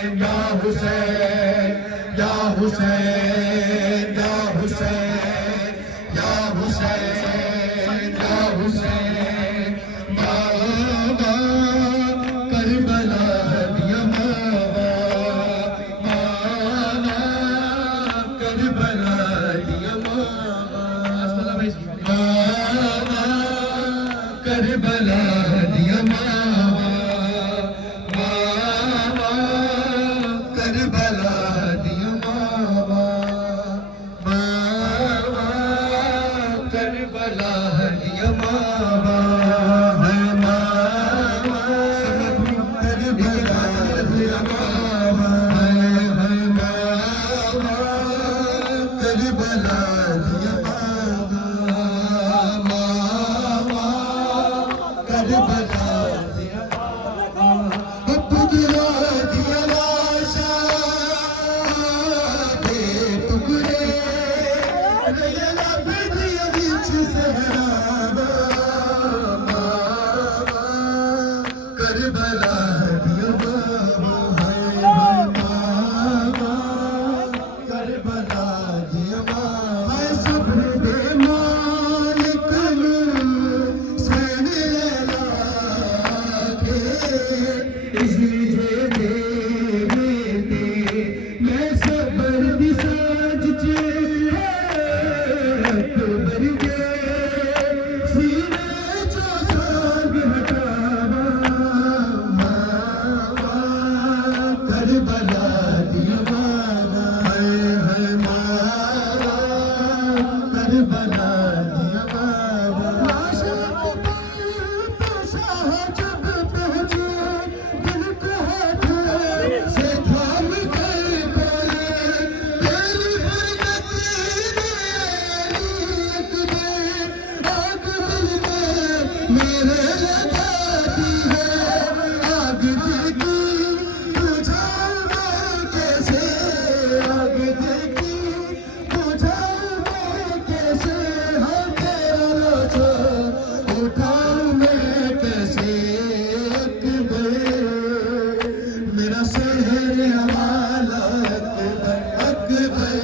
या हुसैन या हुसैन या हुसैन या हुसैन या हुसैन बाबा करबला दिया बाबा करबला दिया बाबा करबला दिया करबला दिया मावा करबला दिया मावा है मावा करबला दिया मावा है मावा करबला दिया मावा करबला करबला दिया बाबा है बाबा करबला दिया बाबा सब दे मालिक सैन लाके इसलिए दे मैं सबर दी साज चे अकबर के सीने जो साग हटावा करबला दिया माला है माला करबला दिया बाबा शाह जब पहुंचे दिल को हाथ से थाम कर बोले तेरी हरकत आग दिल में मेरे लगाती है आग दिल की मेरा शहर हवाला अकबर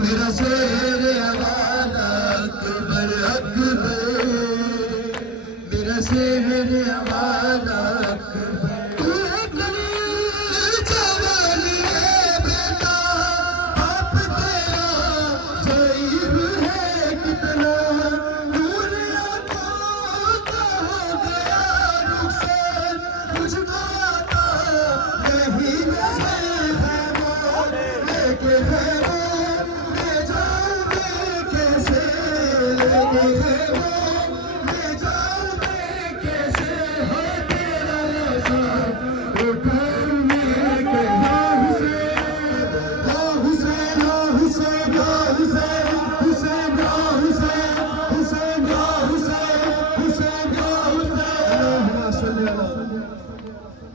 मेरा शहर हवाला अकबर मेरा शहर हवाला कैसे